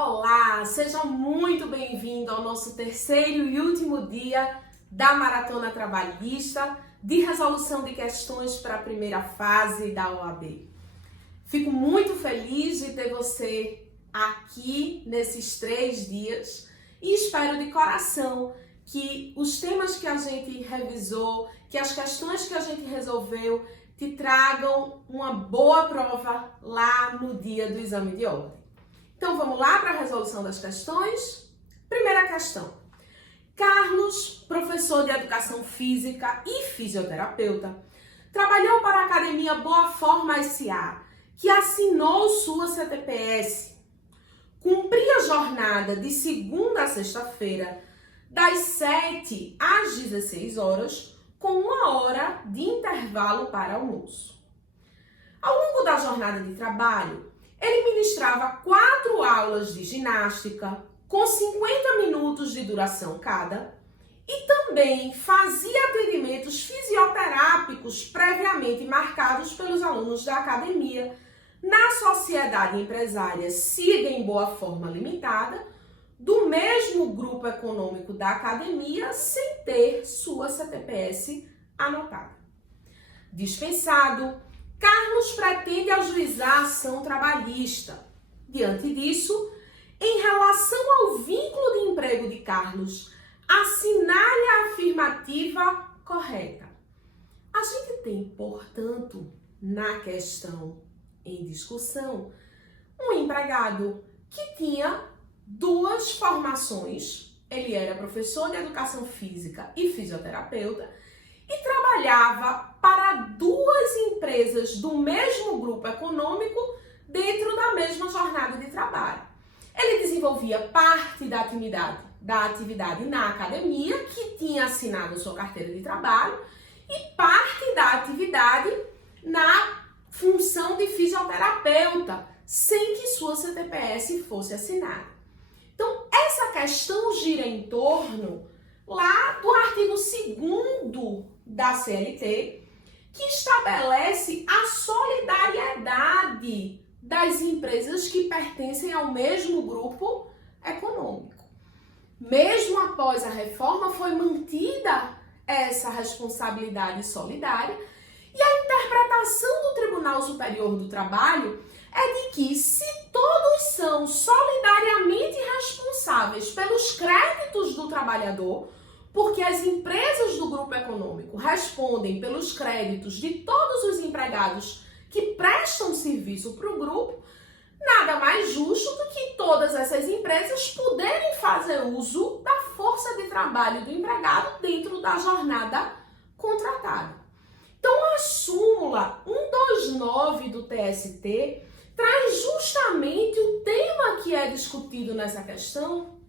Olá, seja muito bem-vindo ao nosso terceiro e último dia da Maratona Trabalhista de resolução de questões para a primeira fase da OAB. Fico muito feliz de ter você aqui nesses 3 dias e espero de coração que os temas que a gente revisou, que as questões que a gente resolveu te tragam uma boa prova lá no dia do exame de ordem. Então vamos lá para a resolução das questões? Primeira questão. Carlos, professor de Educação Física e fisioterapeuta, trabalhou para a Academia Boa Forma S.A., que assinou sua CTPS. Cumpria a jornada de segunda a sexta-feira, das 7 às 16 horas, com 1 hora de intervalo para almoço. Ao longo da jornada de trabalho, ele ministrava 4 aulas de ginástica, com 50 minutos de duração cada, e também fazia atendimentos fisioterápicos previamente marcados pelos alunos da academia na Sociedade Empresária Siga em Boa Forma Limitada, do mesmo grupo econômico da academia, sem ter sua CTPS anotada. Dispensado, Carlos pretende ajuizar a ação trabalhista. Diante disso, em relação ao vínculo de emprego de Carlos, assinale a afirmativa correta. A gente tem, portanto, na questão em discussão, um empregado que tinha 2 formações. Ele era professor de Educação Física e fisioterapeuta e trabalhava para 2 empresas do mesmo grupo econômico dentro da mesma jornada de trabalho. Ele desenvolvia parte da atividade na academia, que tinha assinado sua carteira de trabalho, e parte da atividade na função de fisioterapeuta, sem que sua CTPS fosse assinada. Então, essa questão gira em torno lá do artigo 2º da CLT, que estabelece a solidariedade das empresas que pertencem ao mesmo grupo econômico. Mesmo após a reforma, foi mantida essa responsabilidade solidária e a interpretação do Tribunal Superior do Trabalho é de que, se todos são solidariamente responsáveis pelos créditos do trabalhador, porque as empresas do grupo econômico respondem pelos créditos de todos os empregados que prestam serviço para o grupo, nada mais justo do que todas essas empresas poderem fazer uso da força de trabalho do empregado dentro da jornada contratada. Então, a súmula 129 do TST traz justamente o tema que é discutido nessa questão,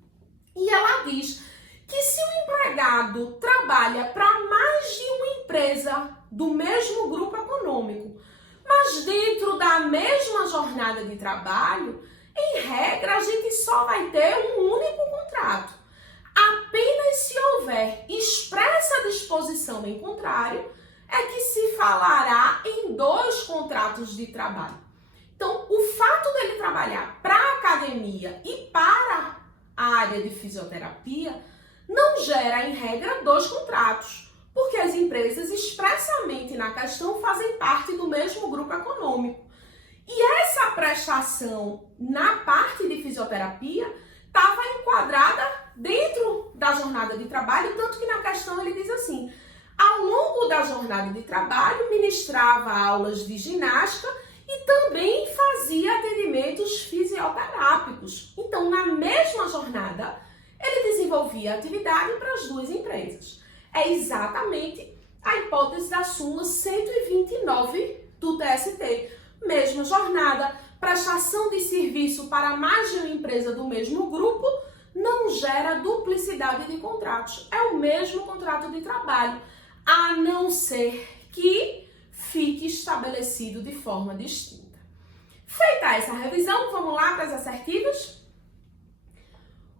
e ela diz que se o empregado trabalha para mais de uma empresa do mesmo grupo econômico, mas dentro da mesma jornada de trabalho, em regra, a gente só vai ter um único contrato. Apenas se houver expressa disposição em contrário, é que se falará em 2 contratos de trabalho. Então, o fato dele trabalhar para a academia e para a área de fisioterapia não gera, em regra, 2 contratos, porque as empresas expressamente na questão fazem parte do mesmo grupo econômico. E essa prestação na parte de fisioterapia estava enquadrada dentro da jornada de trabalho, tanto que na questão ele diz assim: ao longo da jornada de trabalho, ministrava aulas de ginástica e também fazia atendimentos fisioterápicos. Então, na mesma jornada, ele desenvolvia atividade para as 2 empresas. É exatamente a hipótese da súmula 129 do TST. Mesma jornada, prestação de serviço para mais de uma empresa do mesmo grupo não gera duplicidade de contratos. É o mesmo contrato de trabalho, a não ser que fique estabelecido de forma distinta. Feita essa revisão, vamos lá para as assertivas?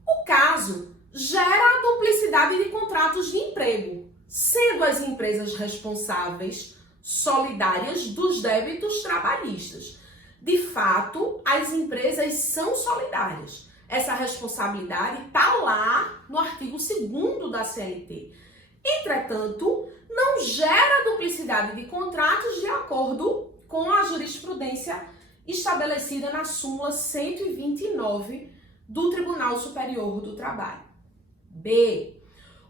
O caso gera a duplicidade de contratos de emprego, sendo as empresas responsáveis solidárias dos débitos trabalhistas. De fato, as empresas são solidárias. Essa responsabilidade está lá no artigo 2º da CLT. Entretanto, não gera duplicidade de contratos de acordo com a jurisprudência estabelecida na súmula 129 do Tribunal Superior do Trabalho. B.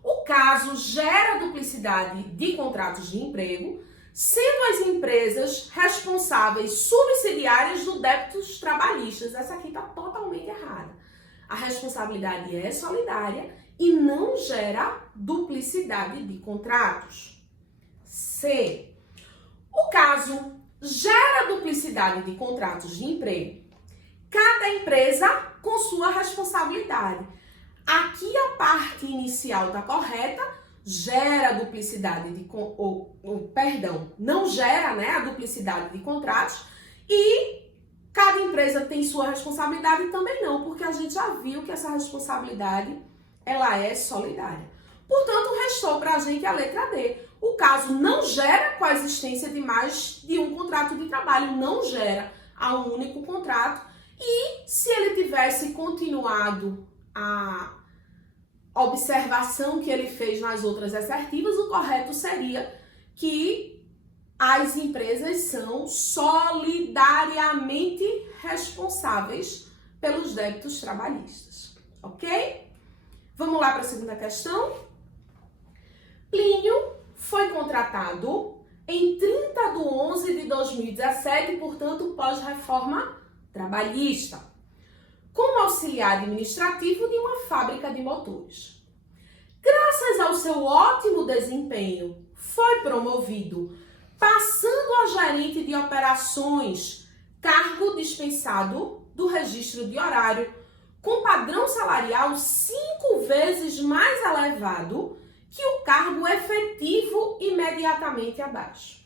O caso gera duplicidade de contratos de emprego, sendo as empresas responsáveis subsidiárias do débitos trabalhistas. Essa aqui está totalmente errada. A responsabilidade é solidária e não gera duplicidade de contratos. C. O caso gera duplicidade de contratos de emprego. Cada empresa com sua responsabilidade. Aqui a parte inicial está correta, gera duplicidade de não gera, né, a duplicidade de contratos, e cada empresa tem sua responsabilidade também não, porque a gente já viu que essa responsabilidade ela é solidária. Portanto, restou para a gente a letra D. O caso não gera coexistência de mais de um contrato de trabalho, não gera a um único contrato, e se ele tivesse continuado a observação que ele fez nas outras assertivas, o correto seria que as empresas são solidariamente responsáveis pelos débitos trabalhistas, ok? Vamos lá para a segunda questão. Plínio foi contratado em 30/11/2017, portanto, pós-reforma trabalhista, como auxiliar administrativo de uma fábrica de motores. Graças ao seu ótimo desempenho, foi promovido, passando a gerente de operações, cargo dispensado do registro de horário, com padrão salarial 5 vezes mais elevado que o cargo efetivo imediatamente abaixo.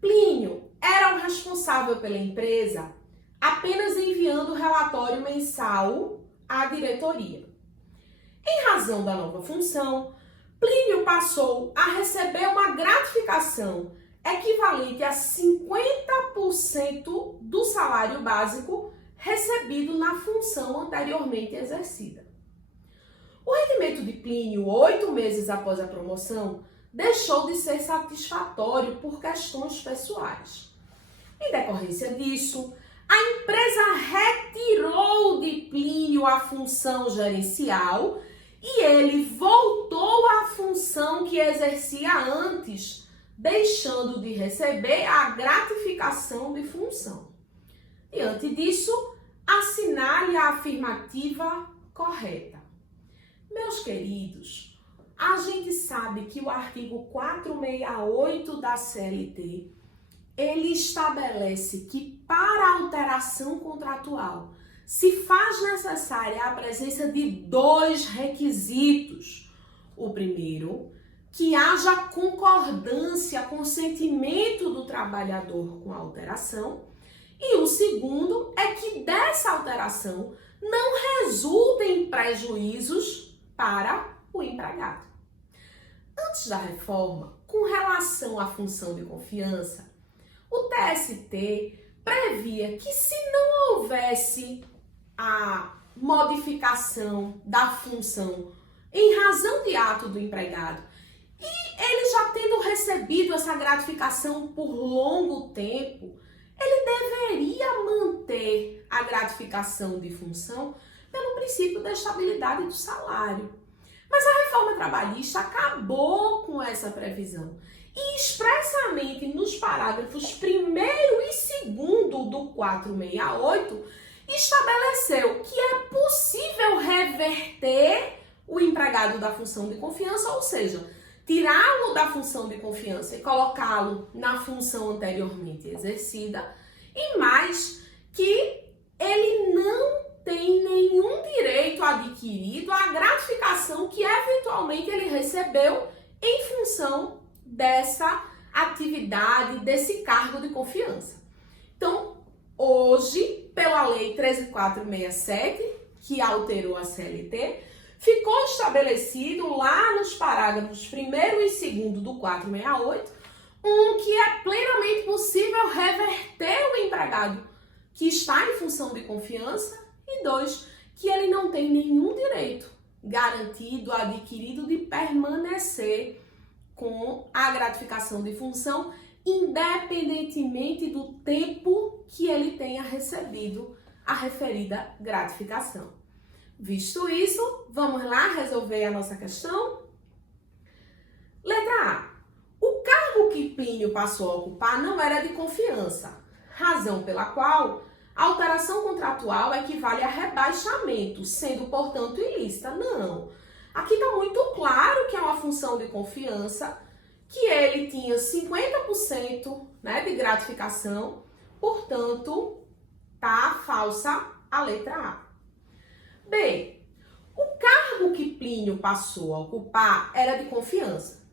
Plínio era o responsável pela empresa, apenas enviando relatório mensal à diretoria. Em razão da nova função, Plínio passou a receber uma gratificação equivalente a 50% do salário básico recebido na função anteriormente exercida. O rendimento de Plínio, 8 meses após a promoção, deixou de ser satisfatório por questões pessoais. Em decorrência disso, a empresa retirou de Plínio a função gerencial e ele voltou à função que exercia antes, deixando de receber a gratificação de função. Diante disso, assinale a afirmativa correta. Meus queridos, a gente sabe que o artigo 468 da CLT, ele estabelece que para alteração contratual se faz necessária a presença de 2 requisitos. O primeiro, que haja concordância, consentimento do trabalhador com a alteração. E o segundo é que dessa alteração não resultem prejuízos para o empregado. Antes da reforma, com relação à função de confiança, o TST previa que se não houvesse a modificação da função em razão de ato do empregado e ele já tendo recebido essa gratificação por longo tempo, ele deveria manter a gratificação de função pelo princípio da estabilidade do salário. Mas a reforma trabalhista acabou com essa previsão e expressamente nos parágrafos 1º e 2º do 468 estabeleceu que é possível reverter o empregado da função de confiança, ou seja, tirá-lo da função de confiança e colocá-lo na função anteriormente exercida, e mais que ele não tem nenhum direito adquirido à gratificação que eventualmente ele recebeu em função dessa atividade, desse cargo de confiança. Então, hoje, pela Lei 13.467, que alterou a CLT, ficou estabelecido lá nos parágrafos 1º e 2º do 468, que é plenamente possível reverter o empregado que está em função de confiança, e 2, que ele não tem nenhum direito garantido, adquirido de permanecer com a gratificação de função, independentemente do tempo que ele tenha recebido a referida gratificação. Visto isso, vamos lá resolver a nossa questão? Letra A. O cargo que Plínio passou a ocupar não era de confiança, razão pela qual a alteração contratual equivale a rebaixamento, sendo, portanto, ilícita. Não. Aqui está muito claro que é uma função de confiança, que ele tinha 50%, né, de gratificação, portanto, tá falsa a letra A. B. O cargo que Plínio passou a ocupar era de confiança.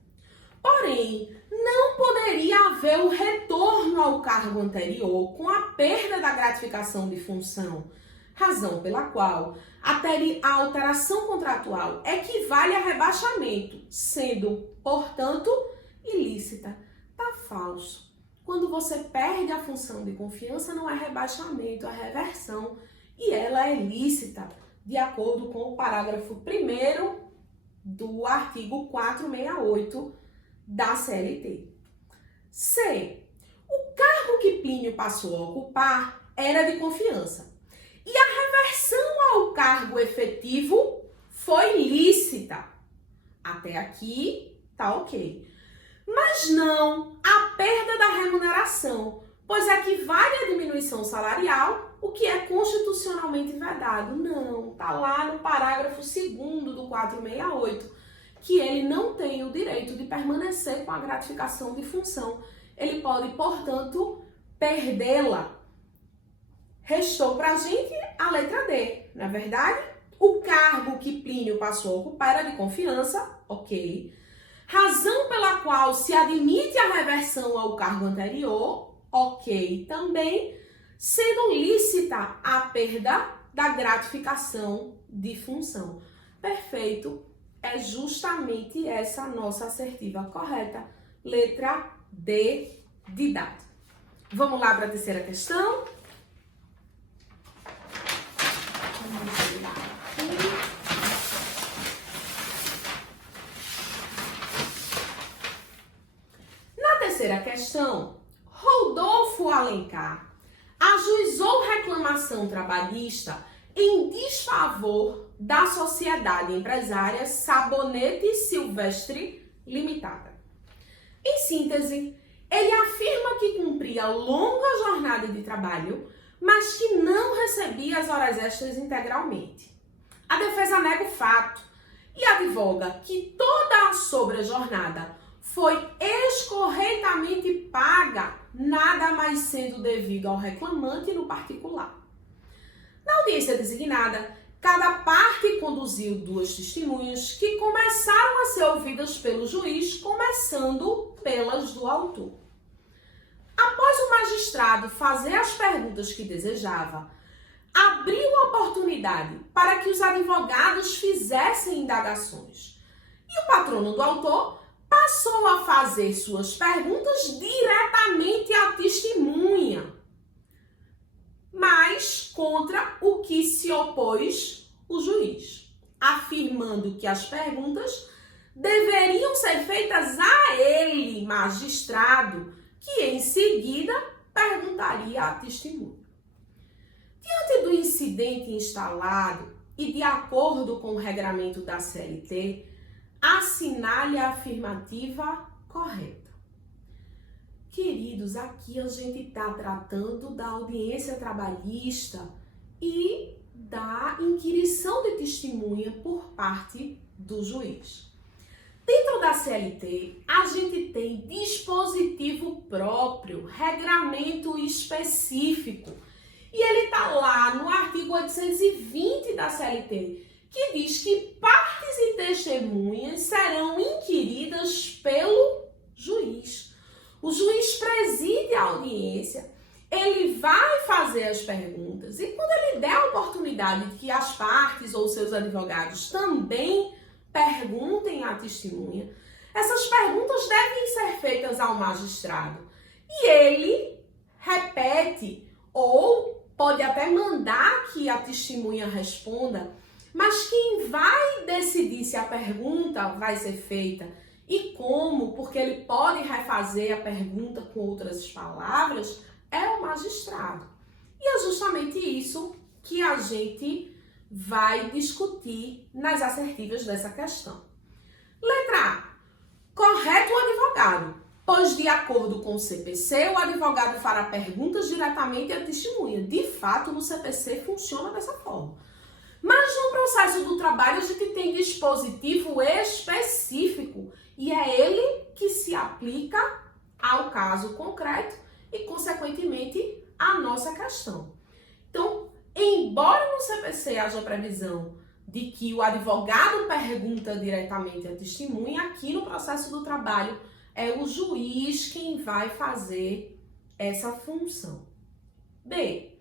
Porém, não poderia haver um retorno ao cargo anterior com a perda da gratificação de função, razão pela qual a alteração contratual equivale a rebaixamento, sendo, portanto, ilícita. Tá falso. Quando você perde a função de confiança, não é rebaixamento, é reversão, e ela é lícita, de acordo com o parágrafo 1º do artigo 468 da CLT. C. O cargo que Plínio passou a ocupar era de confiança. E a reversão ao cargo efetivo foi lícita. Até aqui tá ok. Mas não a perda da remuneração, pois equivale à diminuição salarial, o que é constitucionalmente vedado. Não, tá lá no parágrafo 2º do 468, que ele não tem o direito de permanecer com a gratificação de função. Ele pode, portanto, perdê-la. Restou pra gente a letra D, não é verdade? O cargo que Plínio passou a ocupar era de confiança, ok. Razão pela qual se admite a reversão ao cargo anterior, ok também, sendo lícita a perda da gratificação de função. Perfeito, é justamente essa a nossa assertiva correta, letra D de dado. Vamos lá para a terceira questão? Vamos lá aqui. Na terceira questão, Rodolfo Alencar ajuizou reclamação trabalhista em desfavor da sociedade empresária Sabonete Silvestre Limitada. Em síntese, ele afirma que cumpria longa jornada de trabalho, mas que não recebia as horas extras integralmente. A defesa nega o fato e advoga que toda a sobrejornada foi escorreitamente paga, nada mais sendo devido ao reclamante no particular. Na audiência designada, cada parte conduziu 2 testemunhas que começaram a ser ouvidas pelo juiz, começando pelas do autor. Após o magistrado fazer as perguntas que desejava, abriu a oportunidade para que os advogados fizessem indagações. E o patrono do autor passou a fazer suas perguntas diretamente à testemunha, mas contra o que se opôs o juiz, afirmando que as perguntas deveriam ser feitas a ele, magistrado, que em seguida perguntaria à testemunha. Diante do incidente instalado e de acordo com o regramento da CLT, assinale a afirmativa correta. Queridos, aqui a gente está tratando da audiência trabalhista e da inquirição de testemunha por parte do juiz. Dentro da CLT, a gente tem dispositivo próprio, regramento específico. E ele está lá no artigo 820 da CLT, que diz que partes e testemunhas serão inquiridas pelo juiz. O juiz preside a audiência, ele vai fazer as perguntas e quando ele der a oportunidade de que as partes ou seus advogados também perguntem à testemunha, essas perguntas devem ser feitas ao magistrado. E ele repete ou pode até mandar que a testemunha responda, mas quem vai decidir se a pergunta vai ser feita e como, porque ele pode refazer a pergunta com outras palavras, é o magistrado. E é justamente isso que a gente vai discutir nas assertivas dessa questão. Letra A. Correto o advogado, pois de acordo com o CPC, o advogado fará perguntas diretamente à testemunha. De fato, no CPC funciona dessa forma. Mas no processo do trabalho a gente tem dispositivo específico e é ele que se aplica ao caso concreto e, consequentemente, à nossa questão. Então, embora no CPC haja previsão de que o advogado pergunta diretamente à testemunha, aqui no processo do trabalho é o juiz quem vai fazer essa função. B.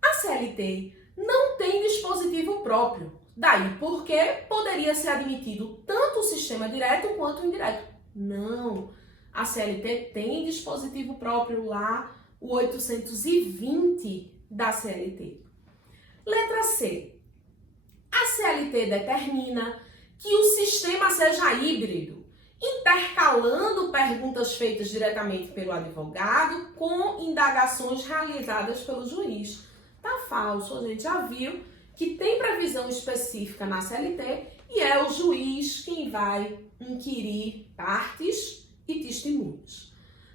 A CLT não tem dispositivo próprio, daí porque poderia ser admitido tanto o sistema direto quanto o indireto. Não, a CLT tem dispositivo próprio lá, o 820 da CLT. Letra C. A CLT determina que o sistema seja híbrido, intercalando perguntas feitas diretamente pelo advogado com indagações realizadas pelo juiz. Tá falso, a gente já viu que tem previsão específica na CLT e é o juiz quem vai inquirir partes e testemunhas.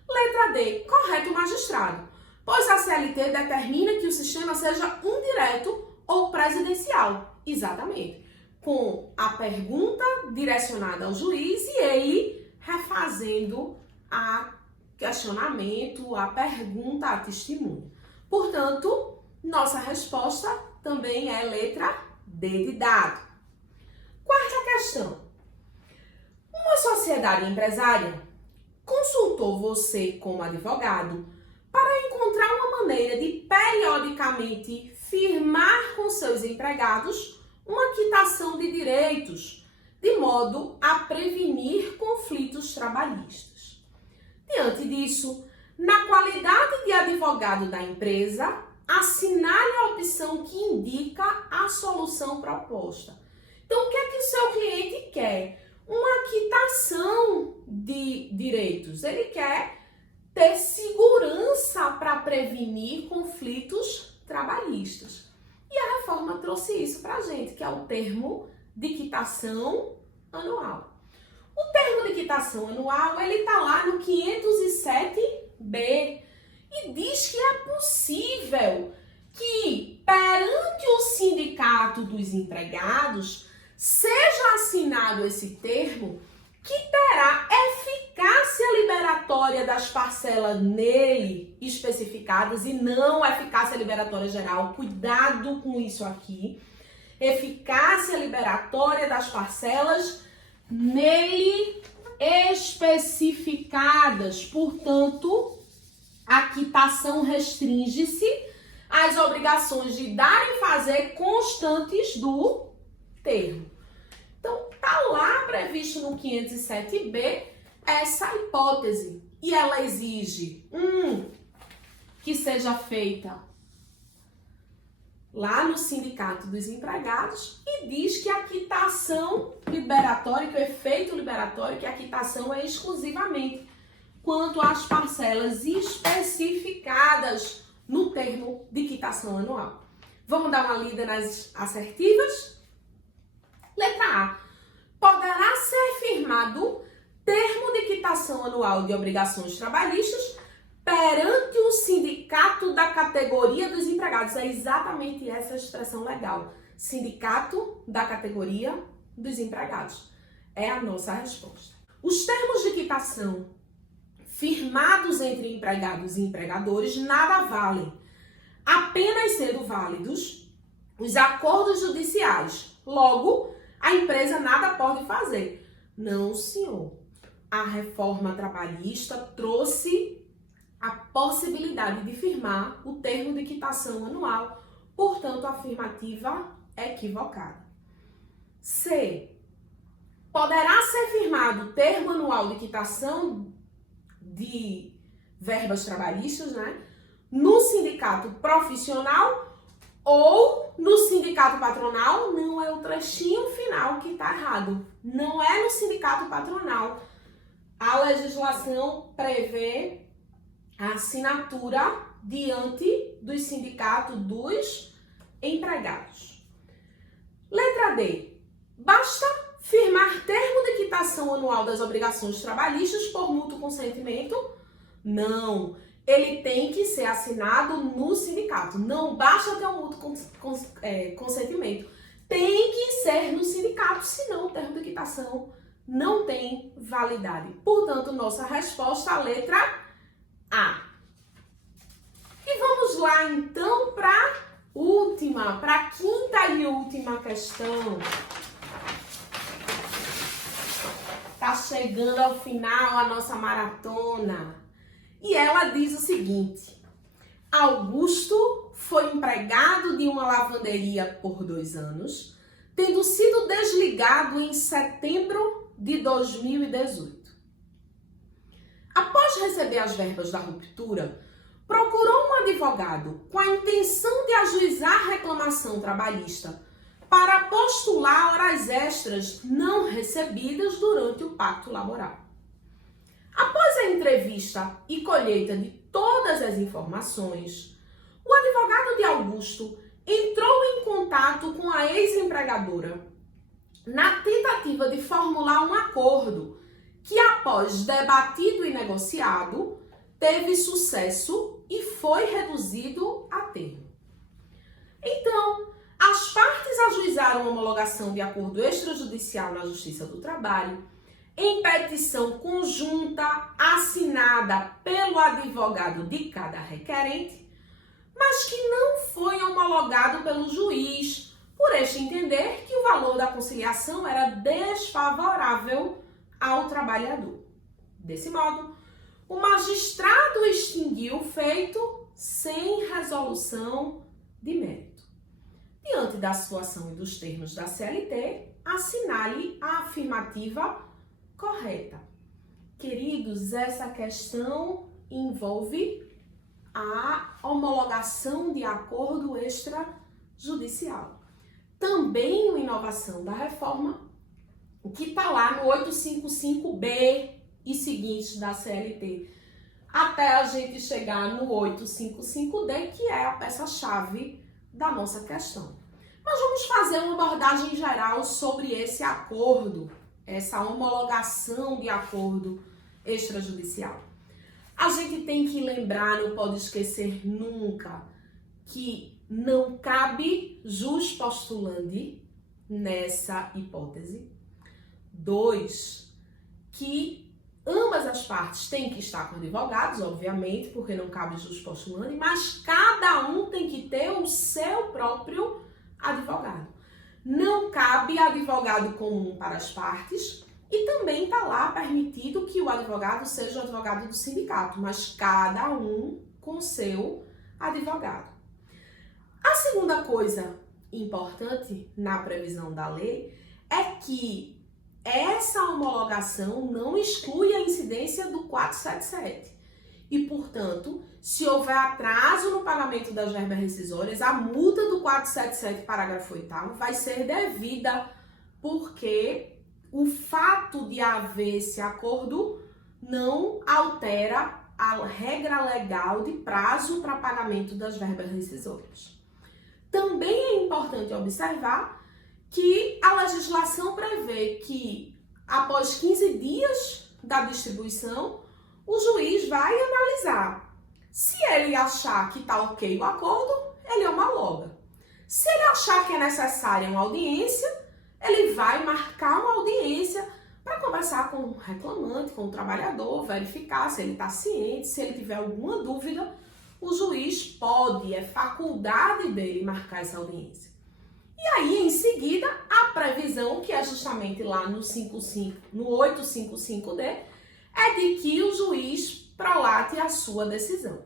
Letra D, correto o magistrado, pois a CLT determina que o sistema seja indireto ou presidencial. Exatamente. Com a pergunta direcionada ao juiz e ele refazendo a questionamento, a pergunta à testemunha. Portanto, nossa resposta também é letra D de dado. Quarta questão. Uma sociedade empresária consultou você como advogado para encontrar uma maneira de periodicamente firmar com seus empregados uma quitação de direitos, de modo a prevenir conflitos trabalhistas. Diante disso, na qualidade de advogado da empresa, assinale a opção que indica a solução proposta. Então, o que é que o seu cliente quer? Uma quitação de direitos. Ele quer ter segurança para prevenir conflitos trabalhistas. E a reforma trouxe isso para a gente, que é o termo de quitação anual. O termo de quitação anual, ele está lá no 507B e diz que é possível que, perante o sindicato dos empregados, seja assinado esse termo que terá eficácia liberatória das parcelas nele especificadas e não eficácia liberatória geral. Cuidado com isso aqui. Eficácia liberatória das parcelas nele especificadas. Portanto, a quitação restringe-se às obrigações de dar e fazer constantes do termo. Então, está lá previsto no 507B essa hipótese. E ela exige, que seja feita lá no Sindicato dos Empregados e diz que a quitação liberatória, que o efeito liberatório, que a quitação é exclusivamente quanto às parcelas especificadas no termo de quitação anual. Vamos dar uma lida nas assertivas? Letra A. Poderá ser firmado termo de quitação anual de obrigações trabalhistas perante o sindicato da categoria dos empregados. É exatamente essa expressão legal. Sindicato da categoria dos empregados. É a nossa resposta. Os termos de quitação firmados entre empregados e empregadores nada valem. Apenas sendo válidos os acordos judiciais. Logo, a empresa nada pode fazer. Não, senhor. A reforma trabalhista trouxe a possibilidade de firmar o termo de quitação anual. Portanto, a afirmativa é equivocada. C. Poderá ser firmado o termo anual de quitação de verbas trabalhistas, no sindicato profissional ou no sindicato patronal. Não, é o trechinho final que está errado. Não é no sindicato patronal. A legislação prevê a assinatura diante do sindicato dos empregados. Letra D. Basta firmar termo de quitação anual das obrigações trabalhistas por mútuo consentimento? Não. Ele tem que ser assinado no sindicato. Não basta ter um mútuo consentimento. Tem que ser no sindicato, senão o termo de quitação não tem validade. Portanto, nossa resposta é a letra A. E vamos lá, então, para a quinta e última questão. Tá chegando ao final a nossa maratona. E ela diz o seguinte: Augusto foi empregado de uma lavanderia por 2 anos, tendo sido desligado em setembro de 2018. Após receber as verbas da ruptura, procurou um advogado com a intenção de ajuizar a reclamação trabalhista para postular horas extras não recebidas durante o pacto laboral. Após a entrevista e colheita de todas as informações, o advogado de Augusto entrou em contato com a ex-empregadora na tentativa de formular um acordo que, após debatido e negociado, teve sucesso e foi reduzido a termo. Então, as partes ajuizaram a homologação de acordo extrajudicial na Justiça do Trabalho, em petição conjunta assinada pelo advogado de cada requerente, mas que não foi homologado pelo juiz, por este entender que o valor da conciliação era desfavorável ao trabalhador. Desse modo, o magistrado extinguiu o feito sem resolução de mérito. Diante da situação e dos termos da CLT, assinale a afirmativa correta. Queridos, essa questão envolve a homologação de acordo extrajudicial. Também uma inovação da reforma, que está lá no 855B e seguintes da CLT, até a gente chegar no 855D, que é a peça-chave da nossa questão. Mas vamos fazer uma abordagem geral sobre esse acordo, essa homologação de acordo extrajudicial. A gente tem que lembrar, não pode esquecer nunca, que não cabe jus postulandi nessa hipótese. 2, que ambas as partes têm que estar com advogados, obviamente, porque não cabe jus postulandi, mas cada um tem que ter o seu próprio advogado. Não cabe advogado comum para as partes e também está lá permitido que o advogado seja o advogado do sindicato, mas cada um com seu advogado. A segunda coisa importante na previsão da lei é que essa homologação não exclui a incidência do 477. E, portanto, se houver atraso no pagamento das verbas rescisórias, a multa do 477, parágrafo 8º, vai ser devida, porque o fato de haver esse acordo não altera a regra legal de prazo para pagamento das verbas rescisórias. Também é importante observar que a legislação prevê que, após 15 dias da distribuição, o juiz vai analisar. Se ele achar que está ok o acordo, ele homologa. Se ele achar que é necessária uma audiência, ele vai marcar uma audiência para conversar com o reclamante, com o trabalhador, verificar se ele está ciente, se ele tiver alguma dúvida, o juiz pode, é faculdade dele marcar essa audiência. E aí, em seguida, a previsão, que é justamente lá no 855D, é de que o juiz prolate a sua decisão.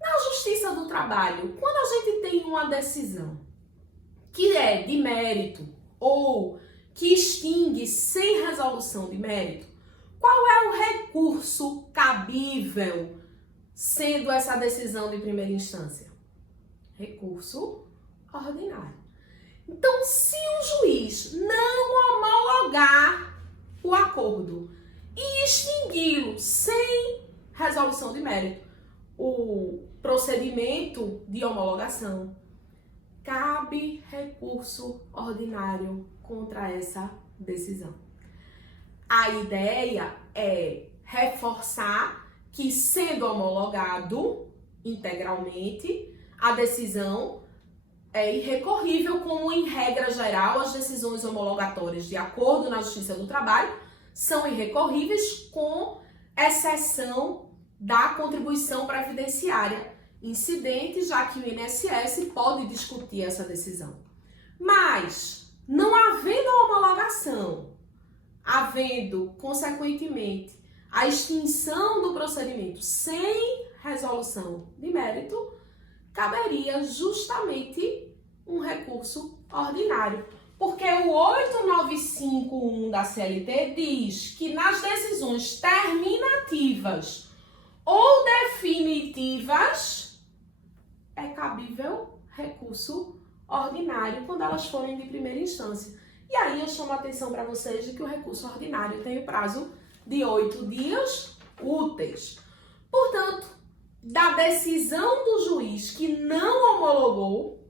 Na Justiça do Trabalho, quando a gente tem uma decisão que é de mérito ou que extingue sem resolução de mérito, qual é o recurso cabível sendo essa decisão de primeira instância? Recurso ordinário. Então, se o juiz não homologar o acordo e extingui-lo sem resolução de mérito, o procedimento de homologação, cabe recurso ordinário contra essa decisão. A ideia é reforçar que, sendo homologado integralmente, a decisão é irrecorrível, como em regra geral as decisões homologatórias de acordo na Justiça do Trabalho são irrecorríveis, com exceção da contribuição previdenciária incidente, já que o INSS pode discutir essa decisão. Mas, não havendo a homologação, havendo, consequentemente, a extinção do procedimento sem resolução de mérito, caberia justamente um recurso ordinário. Porque o 8951 da CLT diz que nas decisões terminativas ou definitivas é cabível recurso ordinário quando elas forem de primeira instância. E aí eu chamo a atenção para vocês de que o recurso ordinário tem o prazo de 8 dias úteis. Portanto, da decisão do juiz que não homologou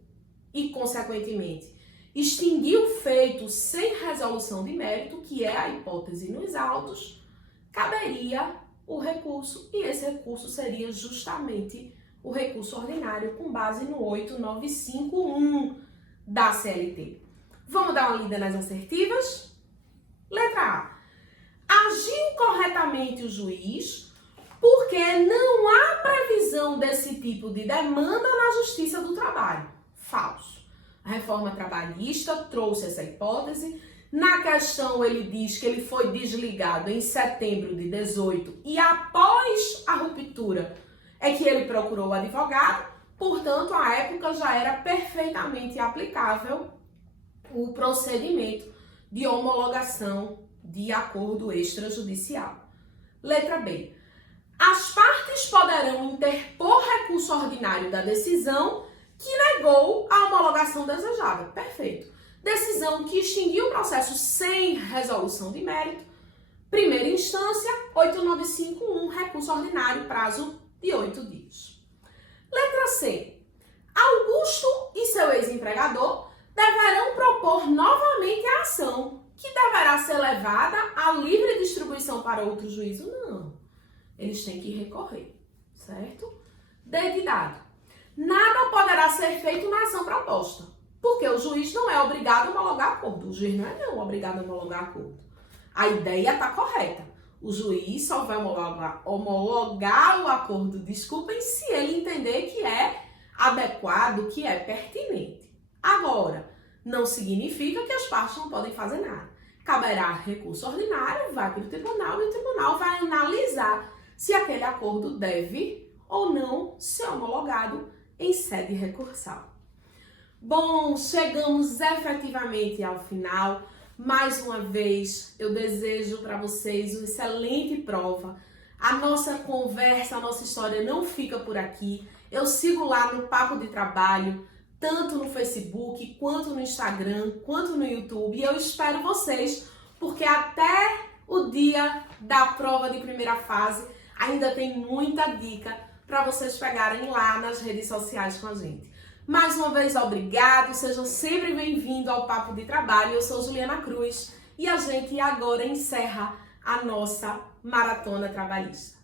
e, consequentemente, extinguiu o feito sem resolução de mérito, que é a hipótese nos autos, caberia o recurso, e esse recurso seria justamente o recurso ordinário com base no 8951 da CLT. Vamos dar uma lida nas assertivas? Letra A. Agiu corretamente o juiz porque não há previsão desse tipo de demanda na Justiça do Trabalho. Falso. A reforma trabalhista trouxe essa hipótese. Na questão ele diz que ele foi desligado em setembro de 18 e após a ruptura é que ele procurou o advogado. Portanto, à época já era perfeitamente aplicável o procedimento de homologação de acordo extrajudicial. Letra B. As partes poderão interpor recurso ordinário da decisão que negou a homologação desejada. Perfeito. Decisão que extinguiu o processo sem resolução de mérito. Primeira instância, 8951, recurso ordinário, prazo de 8 dias. Letra C. Augusto e seu ex-empregador deverão propor novamente a ação, que deverá ser levada à livre distribuição para outro juízo? Não. Eles têm que recorrer, certo? D de dado. Nada poderá ser feito na ação proposta, porque o juiz não é obrigado a homologar acordo. O juiz não é obrigado a homologar acordo. A ideia está correta. O juiz só vai homologar o acordo, desculpem, se ele entender que é adequado, que é pertinente. Agora, não significa que as partes não podem fazer nada. Caberá recurso ordinário, vai para o tribunal e o tribunal vai analisar se aquele acordo deve ou não ser homologado em sede recursal. Bom, chegamos efetivamente ao final. Mais uma vez, eu desejo para vocês uma excelente prova. A nossa conversa, a nossa história não fica por aqui. Eu sigo lá no Papo de Trabalho, tanto no Facebook, quanto no Instagram, quanto no YouTube. E eu espero vocês, porque até o dia da prova de primeira fase ainda tem muita dica para vocês pegarem lá nas redes sociais com a gente. Mais uma vez, obrigado, sejam sempre bem-vindos ao Papo de Trabalho. Eu sou Juliana Cruz e a gente agora encerra a nossa maratona trabalhista.